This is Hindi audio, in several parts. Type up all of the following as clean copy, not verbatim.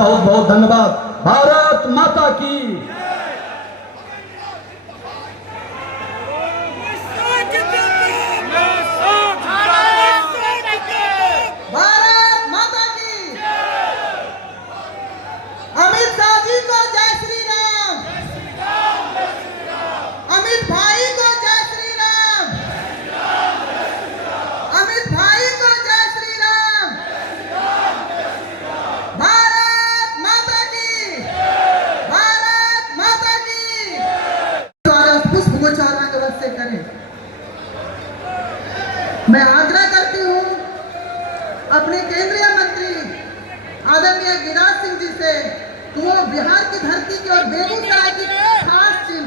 बहुत बहुत धन्यवाद। भारत माता की। भारत माता की। अमित शाह जी को जय श्री राम। अमित भाई को जय श्री राम। अमित भाई को जय श्री राम। भारत माता की। भारत माता की। स्वागत पुष्पगुच्छारों के वजह से करें। मैं आग्रह करती हूँ अपने केंद्रीय मंत्री आदरणीय गिरिराज सिंह जी से कि वो बिहार की धरती की और बेगूसराय की खास टीम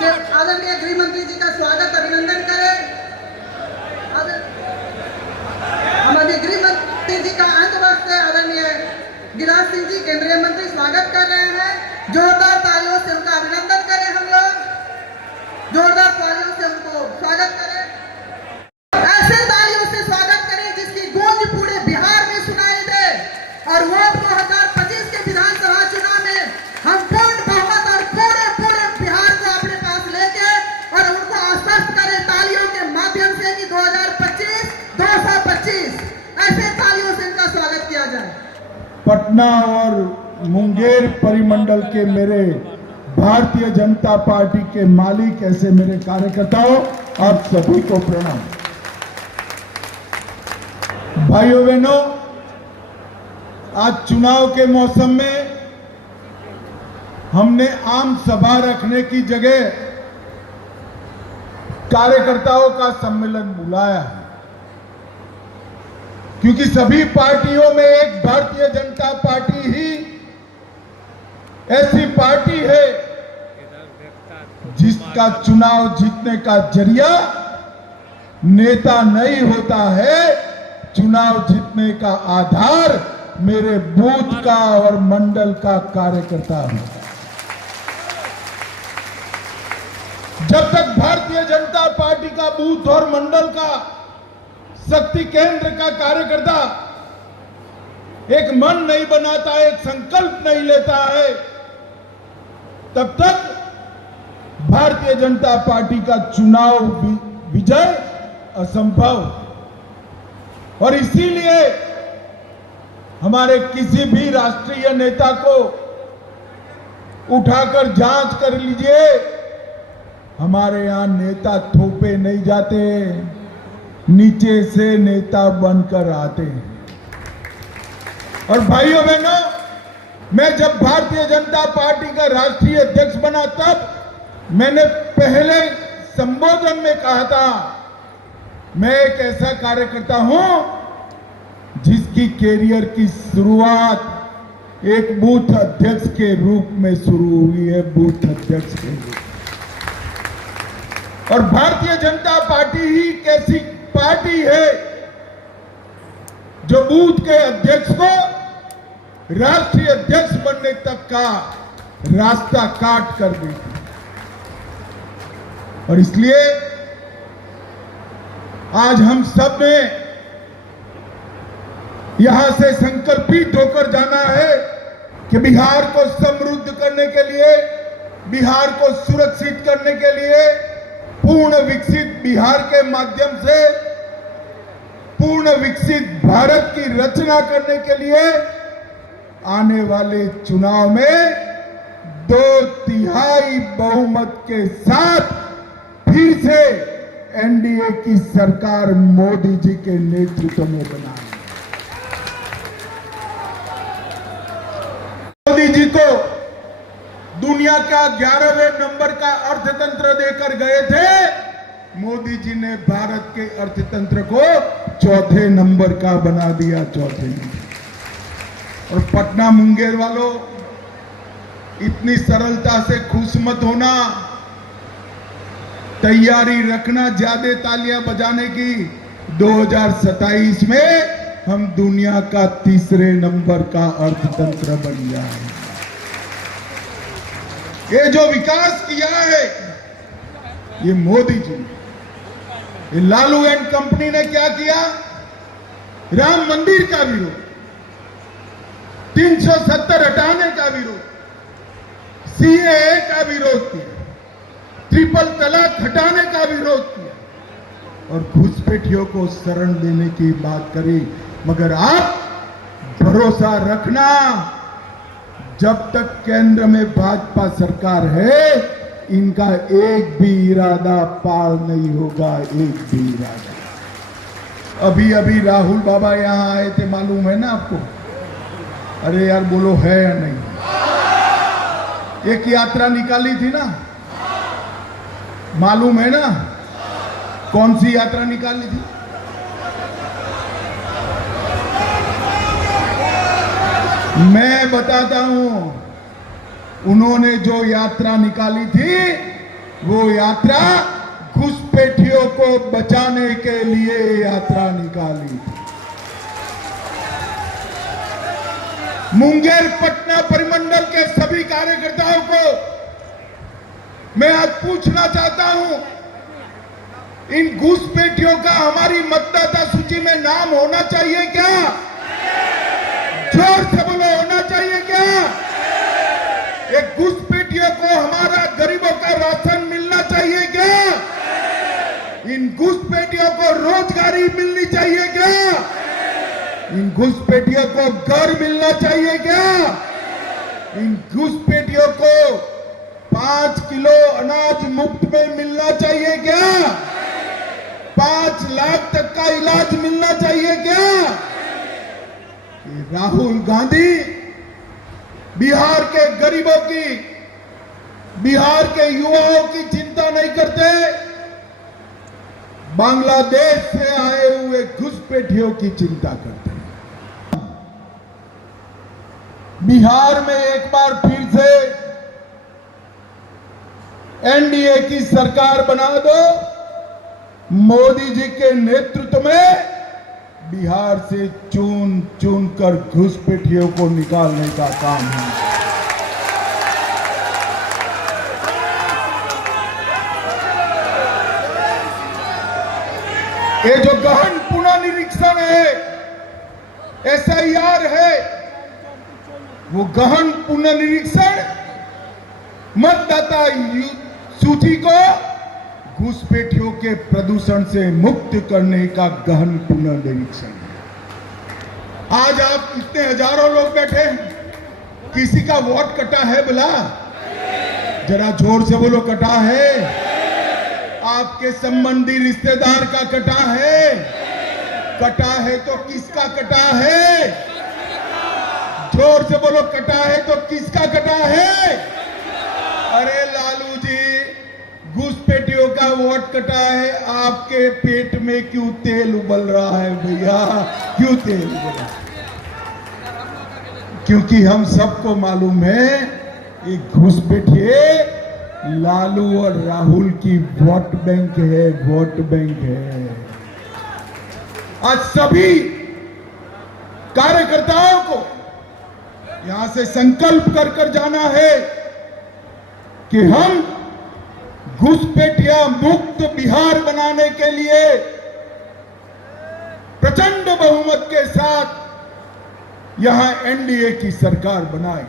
के आदरणीय गृह मंत्री जी का स्वागत अभिनंदन करें। हमारे गृह मंत्री जी का अंत वक्त आदरणीय गिरिराज सिंह जी केंद्रीय मंत्री स्वागत कर रहे हैं। जोरदार तालियों से उनका अभिनंदन करें। हम लोग जोरदार तालियों से उनको स्वागत करें। ऐसे तालियों से स्वागत करें जिसकी गूंज पूरे बिहार में सुनाई दे और वोट 2025 के विधानसभा चुनाव में हम पूर्ण बहुमत और पूरे बिहार को अपने पास लेके और उनको आश्वस्त करें तालियों के माध्यम से कि 2025 225 ऐसे तालियों से इनका स्वागत किया जाए। पटना और मुंगेर परिमंडल के मेरे भारतीय जनता पार्टी के मालिक ऐसे मेरे कार्यकर्ताओं, आप सभी को प्रणाम। भाइयों बहनों, आज चुनाव के मौसम में हमने आम सभा रखने की जगह कार्यकर्ताओं का सम्मेलन बुलाया है, क्योंकि सभी पार्टियों में एक भारतीय जनता पार्टी ही ऐसी पार्टी है जिसका चुनाव जीतने का जरिया नेता नहीं होता है, चुनाव जीतने का आधार मेरे बूथ का और मंडल का कार्यकर्ता है। जब तक भारतीय जनता पार्टी का बूथ और मंडल का शक्ति केंद्र का कार्यकर्ता एक मन नहीं बनाता, एक संकल्प नहीं लेता है, तब तक भारतीय जनता पार्टी का चुनाव विजय असंभव। और इसीलिए हमारे किसी भी राष्ट्रीय नेता को उठाकर जांच कर लीजिए, हमारे यहां नेता थोपे नहीं जाते, नीचे से नेता बनकर आते हैं। और भाइयों बहनों, मैं जब भारतीय जनता पार्टी का राष्ट्रीय अध्यक्ष बना तब मैंने पहले संबोधन में कहा था, मैं एक ऐसा कार्यकर्ता हूं जिसकी कैरियर की शुरुआत एक बूथ अध्यक्ष के रूप में शुरू हुई है, बूथ अध्यक्ष के रूप। और भारतीय जनता पार्टी ही एक ऐसी पार्टी है जो बूथ के अध्यक्ष को राष्ट्रीय अध्यक्ष बनने तक का रास्ता काट कर देती। और इसलिए आज हम सब ने यहां से संकल्पित होकर जाना है कि बिहार को समृद्ध करने के लिए, बिहार को सुरक्षित करने के लिए, पूर्ण विकसित बिहार के माध्यम से पूर्ण विकसित भारत की रचना करने के लिए आने वाले चुनाव में 2/3 बहुमत के साथ फिर से एनडीए की सरकार मोदी जी के नेतृत्व में बनाई। मोदी जी को दुनिया का 11वें नंबर का अर्थतंत्र देकर गए थे, मोदी जी ने भारत के अर्थतंत्र को 4थे नंबर का बना दिया, 4थे नंबर। और पटना मुंगेर वालों, इतनी सरलता से खुश मत होना, तैयारी रखना ज्यादा तालियां बजाने की। 2027 में हम दुनिया का 3रे नंबर का अर्थतंत्र बन जाएंगे। ये जो विकास किया है ये मोदी जी ने, ये लालू एंड कंपनी ने क्या किया? राम मंदिर का विरोध, 370 हटाने का विरोध, सीएए का विरोध किया, ट्रिपल तलाक हटाने का विरोध किया और घुसपैठियों को शरण देने की बात करी। मगर आप भरोसा रखना, जब तक केंद्र में भाजपा सरकार है, इनका एक भी इरादा पार नहीं होगा, एक भी इरादा। अभी अभी राहुल बाबा यहां आए थे, मालूम है ना आपको? अरे यार बोलो, है या नहीं? एक यात्रा निकाली थी ना, मालूम है ना? कौन सी यात्रा निकाली थी? मैं बताता हूं, उन्होंने जो यात्रा निकाली थी, वो यात्रा घुसपैठियों को बचाने के लिए यात्रा निकाली थी। मुंगेर पटना परिमंडल के सभी कार्यकर्ताओं को मैं आज पूछना चाहता हूं, इन घुसपैठियों का हमारी मतदाता सूची में नाम होना चाहिए क्या? जोर से बोलो, होना चाहिए क्या? एक घुसपैठियों को हमारा गरीबों का राशन मिलना चाहिए क्या? इन घुसपैठियों को रोजगारी मिलनी चाहिए क्या? इन घुसपैठियों को घर मिलना चाहिए क्या? इन घुसपैठियों को 5 किलो अनाज मुफ्त में मिलना चाहिए क्या? 5 लाख तक का इलाज मिलना चाहिए क्या? राहुल गांधी बिहार के गरीबों की, बिहार के युवाओं की चिंता नहीं करते, बांग्लादेश से आए हुए घुसपैठियों की चिंता करते हैं। बिहार में एक बार फिर से एनडीए की सरकार बना दो, मोदी जी के नेतृत्व में बिहार से चुन चुन कर घुसपैठियों को निकालने का काम है। ये जो गहन पुनर्निरीक्षण है, एसआईआर है, वो गहन पुनर्निरीक्षण मतदाता सूची को घुसपैठियों के प्रदूषण से मुक्त करने का गहन पुनर्निरीक्षण है। आज आप इतने हजारों लोग बैठे हैं, किसी का वोट कटा है? बोला जरा जोर से बोलो, कटा है? आपके संबंधी रिश्तेदार का कटा है? कटा है तो किसका कटा है? जोर से बोलो, कटा है तो किसका कटा है? अरे लालू जी, घुसपैठियों का वोट कटा है, आपके पेट में क्यों तेल उबल रहा है भैया? क्यों तेल उबल रहा है? क्योंकि हम सबको मालूम है, ये घुसपैठिए लालू और राहुल की वोट बैंक है, वोट बैंक है। आज सभी कार्यकर्ताओं को यहां से संकल्प कर जाना है कि हम घुसपैठिया मुक्त बिहार बनाने के लिए प्रचंड बहुमत के साथ यहां एनडीए की सरकार बनाए।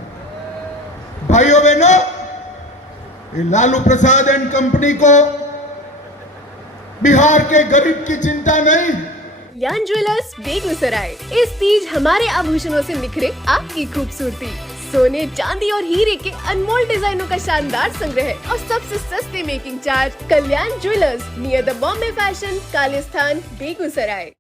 भाइयों बहनों, ये लालू प्रसाद एंड कंपनी को बिहार के गरीब की चिंता नहीं। कल्याण ज्वेलर्स बेगूसराय, इस तीज हमारे आभूषणों से निखरे आपकी खूबसूरती। सोने, चांदी और हीरे के अनमोल डिजाइनों का शानदार संग्रह और सबसे सस्ते making charge. Kalyan jewellers, near the Bombay fashion, Kalisthan, Begusarai.